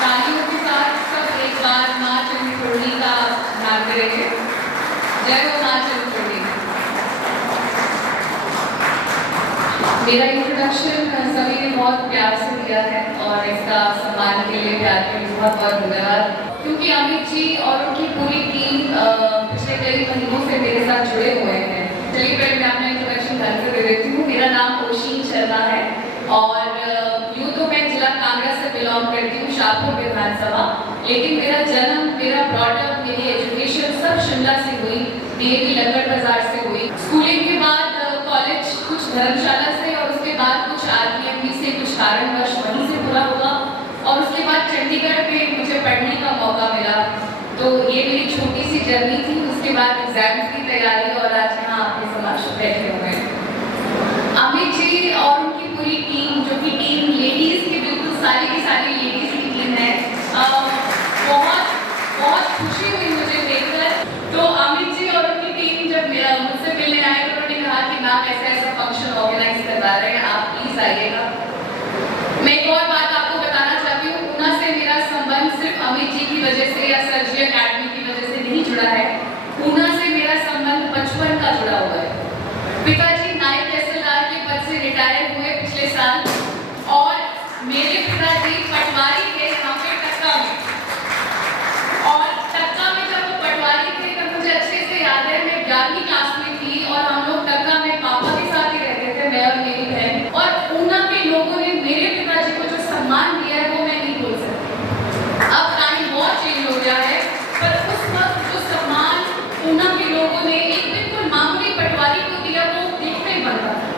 तालियों के साथ सब एक बार माँ चिंतपूर्णी का ध्यान करेंगे। जय हो माँ चिंतपूर्णी। मेरा इंट्रोडक्शन सभी ने बहुत प्यार से दिया है और इसका सम्मान के लिए प्यार के लिए बहुत बहुत धन्यवाद। क्योंकि अमित जी और उनकी पूरी टीम पिछले कई महीनों से मेरे साथ जुड़े हुए हैं। चलिए पहले मैं अपना इंट्रोडक्शन करके दे देती हूँ। मेरा नाम ओशीन शर्मा है और यूँ तो मैं जिला कांगड़ा से बिलोंग करती हूँ, शाहपुर विधानसभा, लेकिन मेरा जन्म, मेरा ब्रॉडअप, मेरी एजुकेशन सब शिमला से हुई। DAV लक्कड़ बाजार से हुई। स्कूलिंग के बाद कॉलेज कुछ धर्मशाला से और उसके बाद कुछ RPMB से कुछ कारणवश वहीं से पूरा हुआ और उसके बाद चंडीगढ़ में मुझे पढ़ने का मौका मिला। तो ये मेरी छोटी सी जर्नी थी। उसके बाद एग्जाम्स की तैयारी और आज यहाँ आपके समक्ष बैठे हुए हैं। अमित जी और उनकी पूरी टीम, जो कि टीम लेडीज की बिल्कुल सारी की सारी लेडीज की टीम है, बहुत बहुत खुशी हुई मुझे देखकर। तो अमित जी और उनकी टीम जब मुझसे मिलने आए तो उन्होंने कहा कि मैम ऐसा ऐसा फंक्शन ऑर्गेनाइज करवा रहे हैं, आप प्लीज आइएगा। मैं एक और बात आपको बताना चाहती हूँ, ऊना से मेरा संबंध सिर्फ अमित जी की वजह से या सर जी अकेडमी की वजह से नहीं जुड़ा है। ऊना से मेरा संबंध बचपन का जुड़ा हुआ है। पिताजी नायब तहसीलदार के पद से रिटायर हुए पिछले साल और मेरे पिताजी पटवारी थे यहाँ पे टक्का में। और टक्का में जब वो पटवारी थे तब मुझे अच्छे से याद है, मैं 11वीं क्लास में थी और हम लोग टक्का में पापा के साथ ही रहते थे, मैं और मेरी बहन। और ऊना के लोगों ने मेरे पिताजी को जो सम्मान दिया है वो मैं नहीं भूल सकती। अब टाइम बहुत चेंज हो गया है, पर उस वक्त जो सम्मान ऊना के लोगों ने एक बिल्कुल मामूली पटवारी को दिया वो देखने बनता था।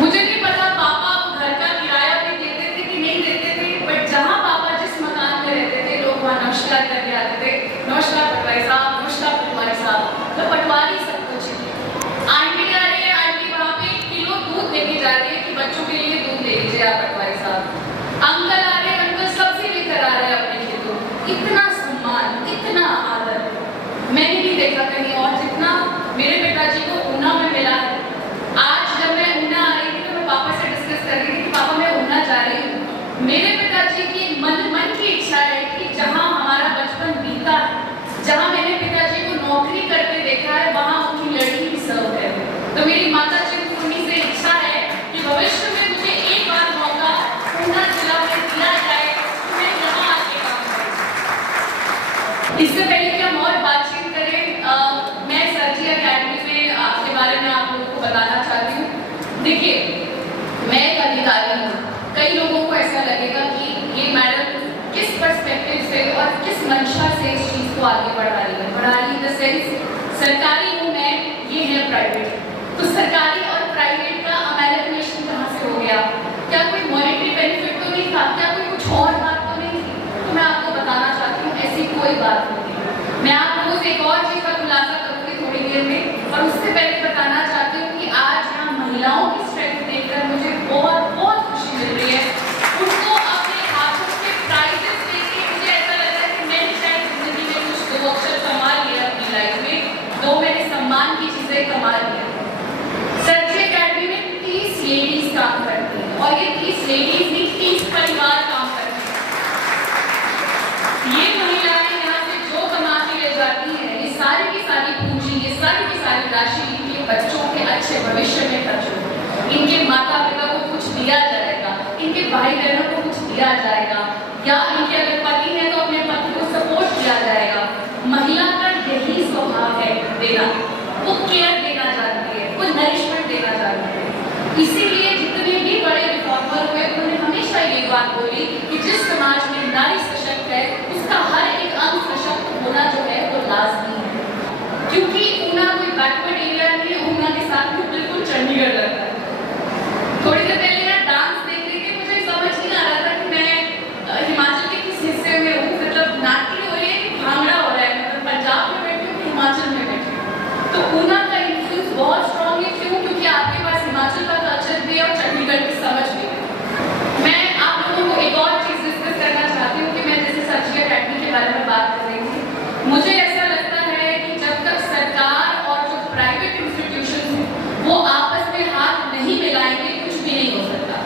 मुझे नहीं पता पापा घर का किराया भी देते थे कि नहीं देते थे, बट जहाँ पापा जिस मकान में रहते थे लोग वहाँ नमस्कार करके आते थे। नमस्कार पटवारी साहब, नमस्कार पटवारी साहब। तो पटवारी सब कुछ है। आंटी आ रही है, आंटी वहाँ पे 1 किलो दूध लेके जा रही है कि बच्चों के लिए दूध ले लीजिए आप पटवारी साहब। अंकल आ रहे हैं, अंकल सबसे लेकर आ रहे हैं अपने खेतों। इतना सम्मान, इतना आदर मैंने नहीं देखा कहीं और जितना मेरे पिताजी को ऊना में मिला है। आज जब मैं ऊना आ रही थी तो मैं पापा से डिस्कस कर रही थी कि पापा मैं ऊना जा रही हूँ। मेरे पिताजी की मन की इच्छा है कि जहाँ हमारा बचपन बीता है, जहाँ मैंने पिताजी को नौकरी करते देखा है, वहाँ उनकी लड़की भी सर्व है। तो मेरी माता चिंतपूर्णी से इच्छा है कि भविष्य में मुझे एक बार मौका ऊना जिला में दिया जाए तो मैं यहाँ आके काम करूँ। इससे पहले कि हम और बातचीत करें, मैं सर जी अकेडमी में आपके बारे में आप लोगों को बताना चाहती हूँ। देखिए, मैं एक अधिकारी हूँ। कई लोगों को ऐसा लगेगा कि ये मैडम किस पर्सपेक्टिव से और किस मंशा से इस चीज़ को आगे बढ़ा रही है। बढ़ा रही इन द सेंस सरकारी हूँ मैं, ये है प्राइवेट। तो सरकारी और प्राइवेट का अमेलगमेशन कहाँ से हो गया? क्या कोई मॉनेटरी बेनिफिट तो नहीं था? क्या कोई कुछ और बात तो नहीं थी? तो मैं आपको बताना चाहती हूँ ऐसी कोई बात नहीं है। मैं आप लोगों से एक और चीज़ का खुलासा करूँगी थोड़ी देर में, और उससे पहले बताना चाहती हूँ कि आज यहाँ महिलाओं की स्ट्रेंथ देखकर मुझे बहुत बहुत खुशी मिल रही है। उनको अपने हाथों के प्राइजेस देके मुझे ऐसा लग रहा है कि मैंने शायद जिंदगी में कुछ 2 अक्षर कमा लिया अपनी लाइफ में, 2 मैंने सम्मान की चीज़ें कमा ली। सर जी अकेडमी में 30 लेडीज काम करती हैं और ये 30 लेडीज नहीं 30 परिवार काम करते हैं। ये महिलाएं यहाँ से जो कमा के ले जाती हैं, ये सारी की सारी पूंजी, ये सारी की सारी राशि इनके बच्चों के अच्छे भविष्य में खर्च होगी। इनके माता पिता को कुछ दिया जाएगा, इनके भाई बहनों को कुछ दिया जाएगा, या इनके अगर पति है तो अपने पति को सपोर्ट किया जाएगा। महिला का यही स्वभाव है देना, वो केयर देना चाहती है, वो नरिशमेंट देना चाहती है। इसीलिए जितने भी बड़े रिफॉर्मर हुए उन्होंने हमेशा ये बात बोली कि जिस समाज में नारी सशक्त है उसका हर एक अंग सशक्त होना जो है वो लाजमी है। क्योंकि ऊना कोई बैकवर्ड एरिया नहीं है, ऊना के साथ में बिल्कुल चंडीगढ़ लगता है। थोड़ी देर पहले यहाँ डांस देख रही थी, मुझे समझ नहीं आ रहा था कि मैं हिमाचल के किस हिस्से में हूँ। मतलब नाटी हो रही है कि भांगड़ा हो रहा है, मतलब पंजाब में बैठी हूँ कि हिमाचल में बैठी हूँ। तो ऊना का इन्फ्लुएंस बहुत स्ट्रॉन्ग है। क्यों? क्योंकि आपके पास हिमाचल का कल्चर भी है और चंडीगढ़ की समझ भी है। मैं आप लोगों को एक और चीज़ डिस्कस करना चाहती हूँ कि मैं जैसे सर जी अकेडमी के बारे में बात कर रही थी, मुझे ऐसा लगता है कि जब तक सरकार और जो प्राइवेट इंस्टीट्यूशन हैं वो आपस में हाथ नहीं मिलाएंगे कुछ भी नहीं हो सकता।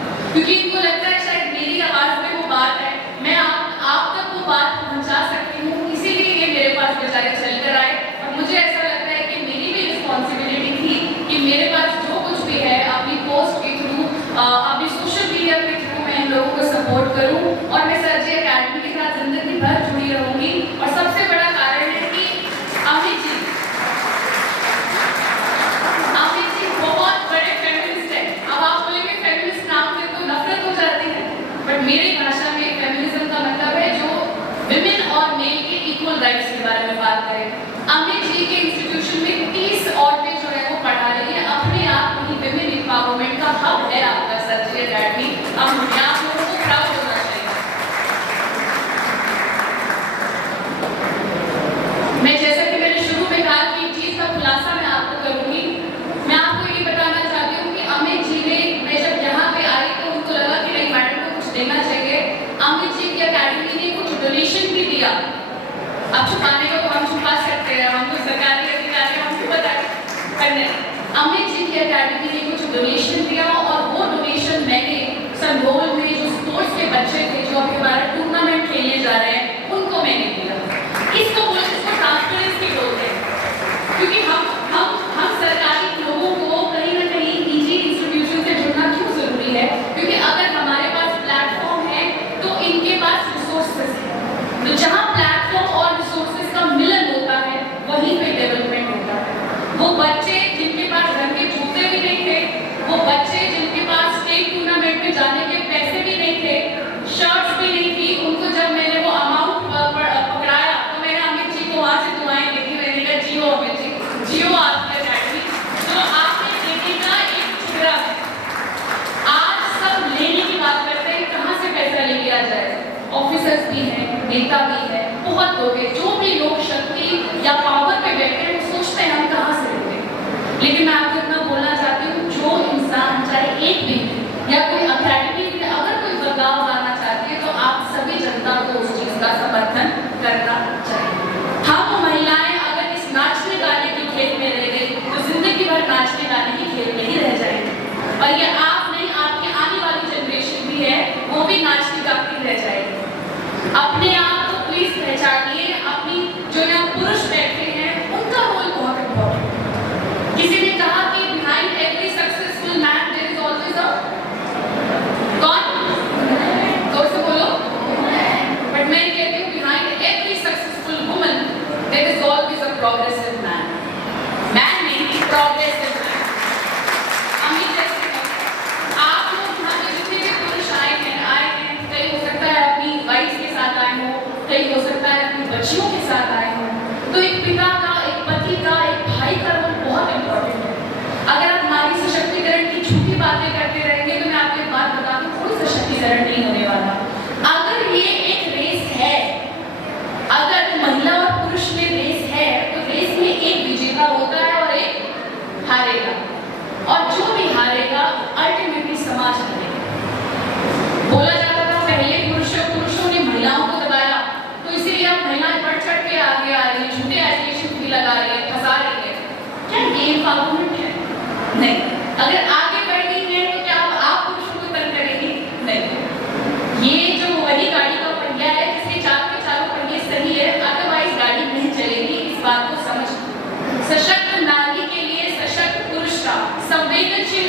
दिया। अब छुपाने को तो हम छुपा सकते हैं, हम तो सरकारी अधिकारी हैं, हमको पता है, पर नहीं, अमित जी की अकेडमी ने कुछ डोनेशन दिया और वो डोनेशन मैंने संगोल में जो स्पोर्ट्स के बच्चे थे जो अभी हमारा टूर्नामेंट खेलने जा रहे हैं उनको मैंने दिया। इसको ट्रांसपेरेंसी बोलते हैं, क्योंकि हम सरकारी लोगों को कहीं ना कहीं निजी इंस्टीट्यूशन से जुड़ना क्यों जरूरी है, क्योंकि अगर हमारे पास प्लेटफॉर्म है तो इनके पास रिसोर्सेज है, तो जहाँ प्लेटफॉर्म और रिसोर्सेज का मिलन होता है वहीं पे डेवलपमेंट होता है। वो बच्चे जिनके पास घर के जूते भी नहीं थे, वो बच्चे जिनके पास स्टेट टूर्नामेंट में जाने के पैसे भी नहीं थे, शर्ट्स भी नहीं थी, उनको जब मैंने वो अमाउंट पकड़ाया तो मैंने अमित जी को वहाँ से दुआएं देती, मैंने कहा जियो अमित जी, जियो आपकी अकेडमी, तो आपने देने का एक टुकड़ा है। आज सब लेने की बात करते हैं, कहाँ से पैसा ले लिया जाए, ऑफिसर्स भी हैं, नेता भी हैं, बहुत लोग हैं, जो भी लोग शक्ति या पावर पे बैठे हैं सोचते हैं हम कहाँ से लेंगे। लेकिन मैं आपको इतना बोलना चाहती हूँ, जो इंसान चाहे एक भी या कोई अकेडमी में अगर कोई बदलाव लाना चाहती है तो आप सभी जनता को उस चीज का समर्थन करना चाहिए। हम महिलाएं अगर इस नाचने गाने के खेल में रह गए तो जिंदगी भर नाचने गाने के खेल में ही रह जाएंगे, और ये आप नहीं, आपकी आने वाली जनरेशन भी है, वो भी नाचती गाती रह जाएगी। अपने आप को प्लीज पहचानिए, अपनी जो यहाँ पुरुष बैठे हैं उनका रोल बहुत इम्पोर्टेंट है। किसी ने कहा कि behind every successful man there is always a कौन, जोर से बोलो, बट मैं कहती हूँ behind every successful woman there is always a progressive man. Man नहीं, प्रोग्रेसिव मैन। अमित जैसे आप लोग यहाँ पे जितने भी पुरुष आए हैं, कई हो सकता है अपनी वाइफ के साथ आए हो, कई हो सकता है अपनी बच्चियों के साथ आए हो, तो एक पिता का, एक पति का, एक भाई का रोल बहुत इम्पोर्टेंट है। अगर आप नारी सशक्तिकरण की झूठी बातें करते रहेंगे तो मैं आपको एक बात बता दूं, कोई सशक्तिकरण नहीं होने वाला। अगर ये एक रेस है, अगर महिला और पुरुष में रेस है तो रेस में एक विजेता होता है और एक हारेगा, और जो भी हारेगा अल्टीमेटली समाज हारेगा। बोला जाता था पहले पुरुषों ने महिलाओं को दबाया, तो इसीलिए अब महिलाएं बढ़ चढ़ के आगे आ रही है, झूठे एलिगेशन भी लगा रही है, फंसा रही है। क्या ये एम्पावरमेंट है? नहीं। अगर आगे बढ़ गई है तो क्या आप पुरुषों को तंग करेंगी? नहीं। ये जो वही गाड़ी का पहिया है जिसके चारों पहिए सही है, अदरवाइज गाड़ी नहीं चलेगी, इस बात को समझ। सशक्त नारी के लिए सशक्त पुरुष का, संवेदनशील